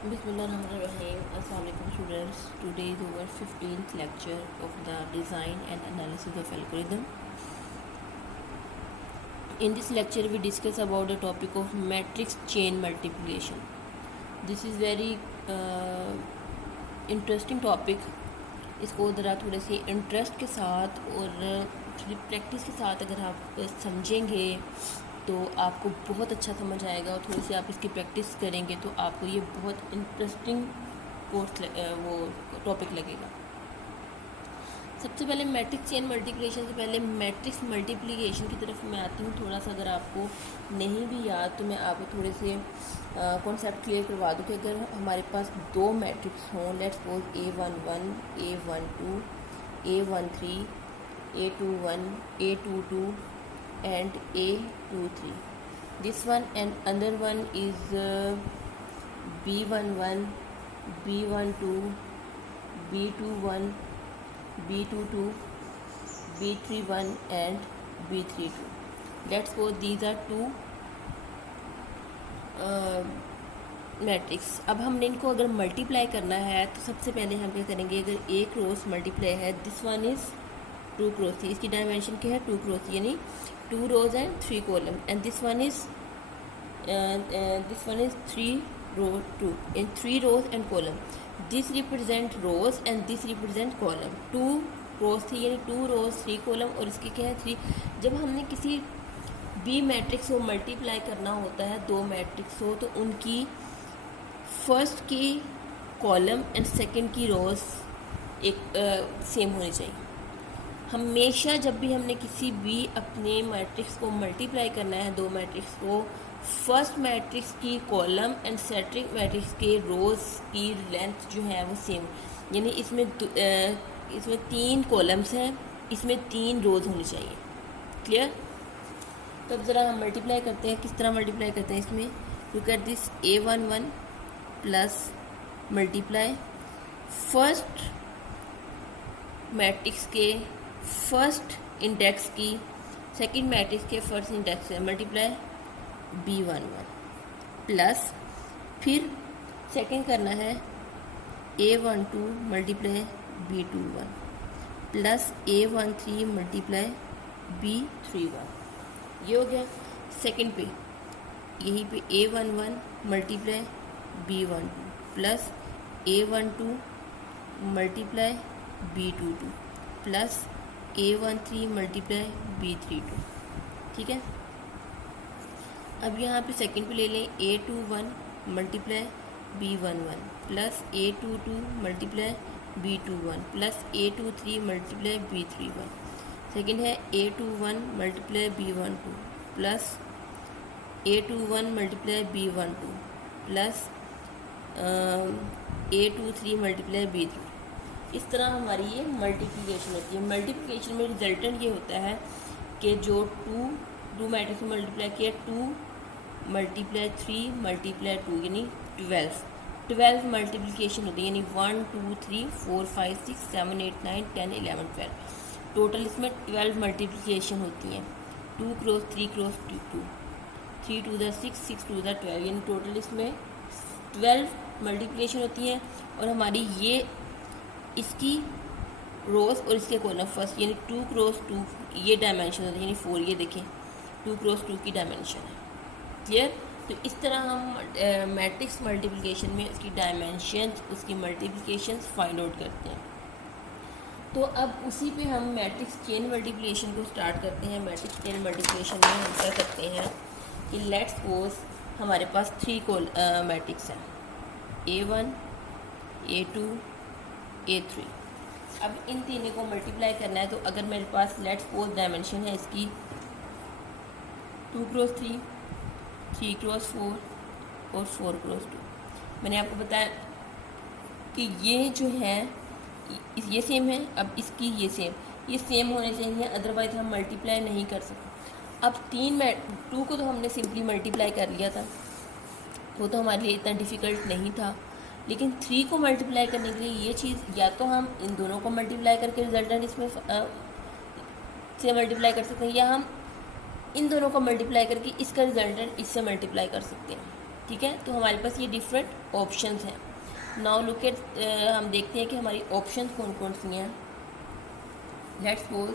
Bismillahirrahmanirrahim. Assalamualaikum students. Today is our 15th lecture of the design and analysis of algorithm. In this lecture we discuss about the topic of matrix chain multiplication. This is very interesting topic. इसको ज़रा थोड़े से interest के साथ और थोड़ी practice के साथ अगर आप समझेंगे तो आपको बहुत अच्छा समझ आएगा, और थोड़ी सी आप इसकी प्रैक्टिस करेंगे तो आपको ये बहुत इंटरेस्टिंग कोर्स वो टॉपिक लगेगा। सबसे पहले मैट्रिक्स चेन मल्टीप्लिकेशन से पहले मैट्रिक्स मल्टीप्लिकेशन की तरफ मैं आती हूँ। थोड़ा सा अगर आपको नहीं भी याद तो मैं आपको थोड़े से कॉन्सेप्ट क्लियर करवा दूँ कि अगर हमारे पास दो मैट्रिक्स हों, let's suppose A11 A12 A13 A21 A22 and A23. This one and another one is B11 B12 B21 B22 B31 and B32. Let's go, these are two matrix. अब हमने इनको अगर मल्टीप्लाई करना है तो सबसे पहले हम क्या करेंगे, अगर एक क्रॉस मल्टीप्लाई है, दिस वन इज़ 2 क्रॉस 3, इसकी डायमेंशन क्या है 2 क्रॉस 3 यानी 2 rows and 3 column, and this one is 3 row 2 in 3 rows and column. This represent rows and this represent column. 2 rows थी यानी 2 रोज 3 कॉलम, और इसके क्या है 3। जब हमने किसी बी मैट्रिक्स को मल्टीप्लाई करना होता है, दो मैट्रिक्स हो, तो उनकी फर्स्ट की कॉलम एंड सेकंड की रोज एक सेम होनी चाहिए। हमेशा जब भी हमने किसी भी अपने मैट्रिक्स को मल्टीप्लाई करना है, दो मैट्रिक्स को, फर्स्ट मैट्रिक्स की कॉलम एंड सेकंड मैट्रिक्स के रोज की लेंथ जो है वो सेम, यानी इसमें 3 कॉलम्स हैं, इसमें 3 रोज होनी चाहिए। क्लियर? तो अब ज़रा हम मल्टीप्लाई करते हैं। किस तरह मल्टीप्लाई करते हैं इसमें, look at this A11 plus multiply first matrix के फर्स्ट इंडेक्स की सेकंड मैट्रिक्स के फर्स्ट इंडेक्स से मल्टीप्लाई B11 प्लस फिर सेकंड करना है A12 multiply B21 plus A13 multiply B31। ये हो गया। सेकंड पे यहीं पे A11 multiply B12 plus A12 multiply B22 plus A13 multiply B32। ठीक है। अब यहाँ पे सेकंड पे ले लें A21 multiply B11 plus A22 multiply B21 plus A23 multiply B31। Second है A21 multiply B12 plus A21 multiply B12 plus A23 multiply B3। इस तरह हमारी ये मल्टीप्लिकेशन होती है। मल्टीप्लिकेशन में रिजल्टेंट ये होता है कि जो टू मैट्रिक्स में मल्टीप्लाई किया, 2 मल्टीप्लाई 3 मल्टीप्लाई 2 यानी 12 मल्टीप्लिकेशन होती है, यानी 1 2 3 4 5 6 7 8 9 10 11 12 टोटल इसमें 12 मल्टीप्लिकेशन होती हैं। 2 cross 3 cross 2 3 to the 6 6 to the 12 यानी टोटल इसमें 12 मल्टीप्लिकेशन होती हैं। और हमारी ये इसकी रोज और इसके कॉलम फर्स्ट यानी 2 क्रॉस 2 ये डायमेंशन होती है, यानी 4। ये देखें 2 क्रॉस 2 की डायमेंशन है। क्लियर? तो इस तरह हम मैट्रिक्स मल्टीप्लिकेशन में उसकी डायमेंशन, उसकी मल्टीप्लिकेशन फाइंड आउट करते हैं। तो अब उसी पे हम मैट्रिक्स चेन मल्टीप्लिकेशन को स्टार्ट करते हैं। मैट्रिक्स चेन मल्टीप्लिकेशन में हम कर सकते हैं कि लेट्स सपोज हमारे पास 3 मैट्रिक्स हैं, A1 A2 A3। अब इन तीनों को मल्टीप्लाई करना है, तो अगर मेरे पास लेट्स सपोज डायमेंशन है इसकी 2 क्रॉस 3 3 क्रॉस 4 और 4 क्रॉस 2। मैंने आपको बताया कि ये जो है ये सेम है। अब इसकी ये सेम होने चाहिए, अदरवाइज हम मल्टीप्लाई नहीं कर सकते। अब 2 को तो हमने सिंपली मल्टीप्लाई कर लिया था, वो तो हमारे लिए इतना डिफ़िकल्ट नहीं था, लेकिन 3 को मल्टीप्लाई करने के लिए ये चीज़ या तो हम इन दोनों को मल्टीप्लाई करके रिजल्टेंट इसमें से मल्टीप्लाई कर सकते हैं, या हम इन दोनों को मल्टीप्लाई करके इसका रिजल्टेंट इससे मल्टीप्लाई कर सकते हैं। ठीक है, तो हमारे पास ये डिफरेंट ऑप्शंस हैं। नाउ लुक एट, हम देखते हैं कि हमारी ऑप्शंस कौन कौन सी हैं। Let's suppose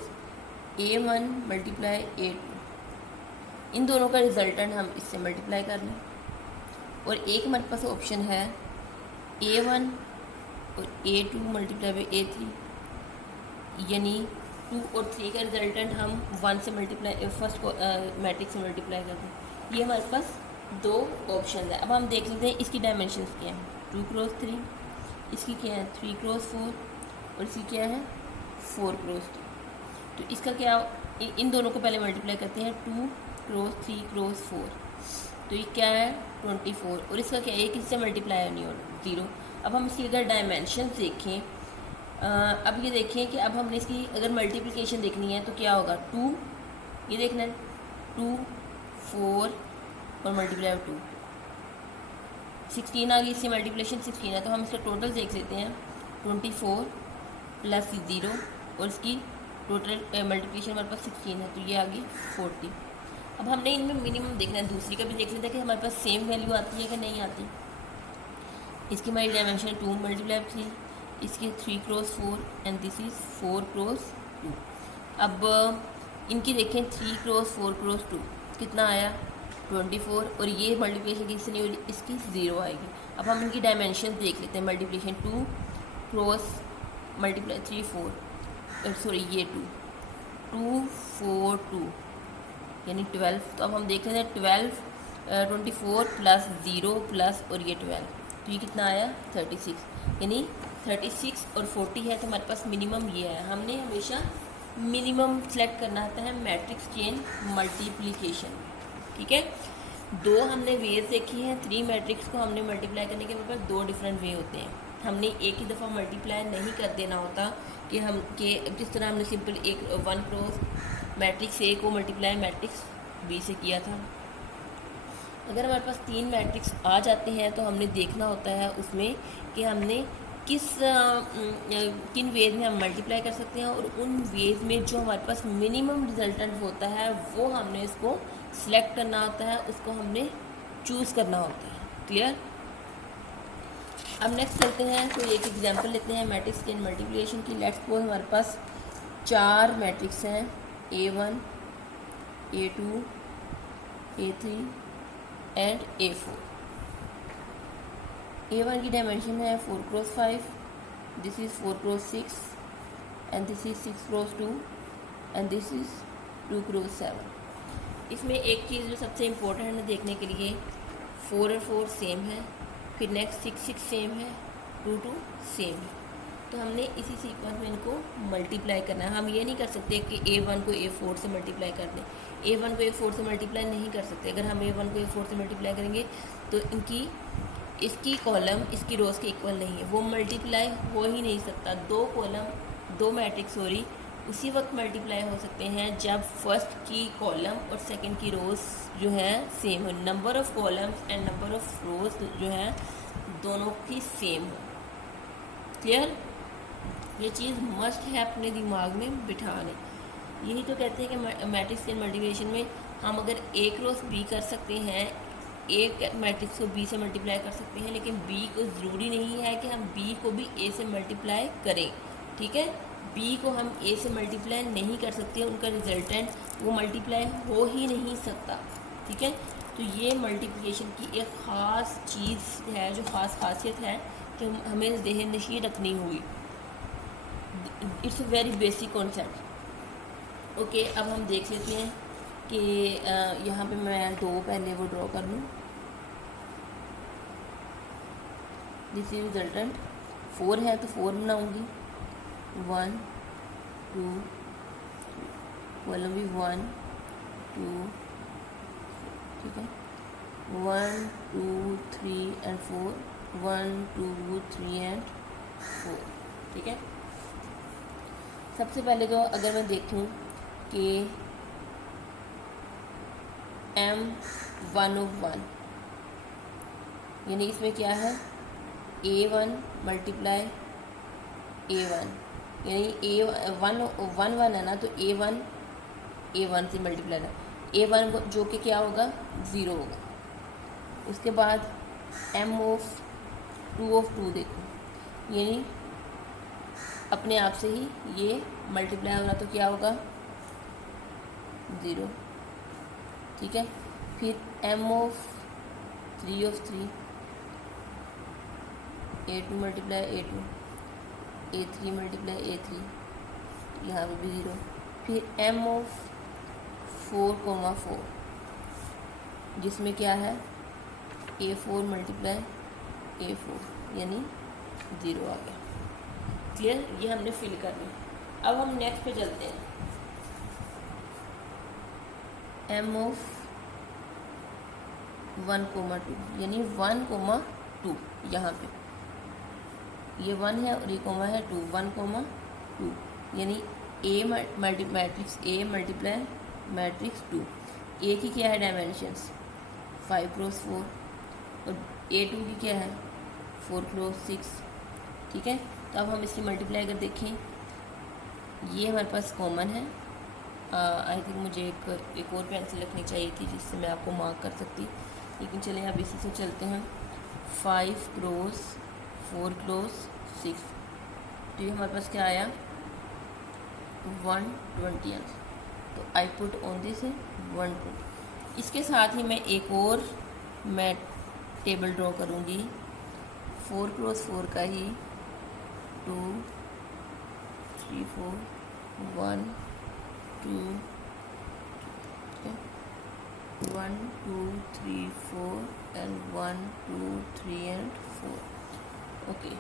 A1 multiply A2, इन दोनों का रिजल्टेंट हम इससे मल्टीप्लाई कर लें। और एक हमारे पास ऑप्शन है A1 और A2 मल्टीप्लाई बाई A3, यानी 2 और 3 का रिजल्टेंट हम 1 से मल्टीप्लाई फर्स्ट मैट्रिक्स से मल्टीप्लाई कर दें। ये हमारे पास दो ऑप्शन है। अब हम देख लेते हैं इसकी डायमेंशंस क्या हैं। 2 क्रॉस 3, इसकी क्या है 3 क्रॉस 4, और इसकी क्या है 4 क्रॉस 2। तो इसका क्या, इन दोनों को पहले मल्टीप्लाई करते हैं। 2 क्रॉस 3 क्रॉस 4, तो ये क्या है 24, और इसका क्या है, ये किससे मल्टीप्लाई नहीं हो रहा 0। अब हम इसकी अगर डायमेंशन देखें, अब ये देखें कि अब हमने इसकी अगर मल्टीप्लिकेशन देखनी है तो क्या होगा 2, ये देखना है 2 4 और मल्टीप्लाई 2 16 आ गई, इससे मल्टीप्लिकेशन 16 है। तो हम इसका टोटल देख लेते हैं 24 प्लस 0, और इसकी टोटल मल्टीप्लिकेशन हमारे पास 16 है, तो ये आ गई 40। अब हमने इनमें मिनिमम देखना है, दूसरी का भी देख लेते हैं कि हमारे पास सेम वैल्यू आती है कि नहीं आती। इसकी हमारी डायमेंशन 2 मल्टीप्लाई 3, इसकी 3 cross 4 and this is 4 cross 2। अब इनकी देखें 3 क्रॉस 4 क्रॉस 2 कितना आया 24, और ये मल्टीप्लिकेशन किससे नहीं हो रही, इसकी 0 आएगी। अब हम इनकी डायमेंशन देख लेते हैं। मल्टीप्लिकेशन 2 क्रॉस मल्टीप्लाई 3 4, सॉरी ये 2 4 2 यानी 12। तो अब हम देख लेते हैं 12 24 प्लस 0 प्लस और ये 12, तो ये कितना आया 36, यानी 36 और 40 है। तो हमारे पास मिनिमम ये है। हमने हमेशा मिनिमम सेलेक्ट करना आता है मैट्रिक्स चेन मल्टीप्लिकेशन, ठीक है। दो हमने वेज देखी हैं, 3 मैट्रिक्स को हमने मल्टीप्लाई करने के हमारे पास 2 डिफरेंट वे होते हैं। हमने एक ही दफ़ा मल्टीप्लाई नहीं कर देना होता कि हम के जिस तरह हमने सिंपल 1 क्रॉस मैट्रिक्स A को मल्टीप्लाई मैट्रिक्स B से किया था। अगर हमारे पास 3 मैट्रिक्स आ जाते हैं तो हमने देखना होता है उसमें कि हमने किन वेज में हम मल्टीप्लाई कर सकते हैं, और उन वेज में जो हमारे पास मिनिमम रिजल्टेंट होता है वो हमने इसको सिलेक्ट करना होता है, उसको हमने चूज़ करना होता है। क्लियर। अब नेक्स्ट चलते हैं, तो एक एग्जांपल लेते हैं मैट्रिक्स चेन मल्टीप्लिकेशन की। लेट्स सपोज हमारे पास 4 मैट्रिक्स हैं A1 A2 A3 and A4। A1 की डायमेंशन है 4 cross 5, this is 4 cross 6 and this is 6 cross 2 and this is 2 cross 7। इसमें एक चीज़ जो सबसे इम्पोर्टेंट है देखने के लिए, 4 और 4 सेम है, फिर नेक्स्ट 6 6 सेम है, 2 2 सेम है। तो हमने इसी सीक्वेंस में इनको मल्टीप्लाई करना है। हम ये नहीं कर सकते कि A1 को A4 से मल्टीप्लाई कर दें। A1 को A4 से मल्टीप्लाई नहीं कर सकते। अगर हम A1 को A4 से मल्टीप्लाई करेंगे तो इसकी कॉलम इसकी रोज़ के इक्वल नहीं है, वो मल्टीप्लाई हो ही नहीं सकता। 2 कॉलम 2 मैट्रिक्स उसी वक्त मल्टीप्लाई हो सकते हैं जब फर्स्ट की कॉलम और सेकंड की रोज़ जो है सेम हो। Number of columns and number of rows जो है दोनों की सेम हो। क्लियर। ये चीज़ मस्ट है अपने दिमाग में बिठाने। यही तो कहते हैं कि मैट्रिक्स चेन मल्टीप्लिकेशन में हम अगर A क्रॉस B कर सकते हैं, एक मैट्रिक्स को B से मल्टीप्लाई कर सकते हैं, लेकिन B को ज़रूरी नहीं है कि हम B को भी A से मल्टीप्लाई करें, ठीक है। B को हम A से मल्टीप्लाई नहीं कर सकते, उनका रिजल्टेंट वो मल्टीप्लाई हो ही नहीं सकता, ठीक है। तो ये मल्टीप्लिकेशन की एक ख़ास चीज़ है, जो ख़ास खासियत है कि हमें ज़हन नशीं रखनी होगी। It's a very basic concept. Okay, अब हम देख लेते हैं कि यहाँ पे मैं 2 पहले वो ड्रॉ कर लूँ। दिस इज रिजल्टेंट 4 है तो 4 बनाऊँगी, 1 2 कॉलम भी 1 2, ठीक है, 1 2 3 एंड 4, 1 2 3 एंड 4, ठीक है। सबसे पहले तो अगर मैं देखूं कि M1 यानी इसमें क्या है A1 मल्टीप्लाई A1, यानी A1 1 है ना, तो A1 से मल्टीप्लाई है। A1 जो कि क्या होगा 0 होगा, उसके बाद m ऑफ 2 देखो, यानी अपने आप से ही ये मल्टीप्लाई होगा तो क्या होगा 0, ठीक है। फिर m of 3 a2 multiply a2, a3 multiply a3, यहाँ पे भी 0। फिर m ऑफ 4, जिसमें क्या है a4 मल्टीप्लाई a4, यानी 0 आ गया। क्लियर, ये हमने फिल कर लिया। अब हम नेक्स्ट पे चलते हैं। m ऑफ 1, 2, यानी 1, 2, यहाँ पे ये 1 है और ये कोमा है 2, 1, 2, यानी a matrix a multiply matrix 2। a की क्या है डायमेंशंस 5x4 और a2 की क्या है 4x6, ठीक है। तो अब हम इसकी मल्टीप्लाई अगर देखें, ये हमारे पास कॉमन है। आई थिंक मुझे एक और पेंसिल रखनी चाहिए थी जिससे मैं आपको मार्क कर सकती, लेकिन चलें अब इसी से चलते हैं। 5x4x6, तो ये हमारे पास क्या आया 120। तो आई पुट ऑन दिस 120। इसके साथ ही मैं एक और टेबल ड्रॉ करूँगी 4x4 का ही, 2 3 4 1 2 1 2 3 4 and 1 2 3 and 4, ओके।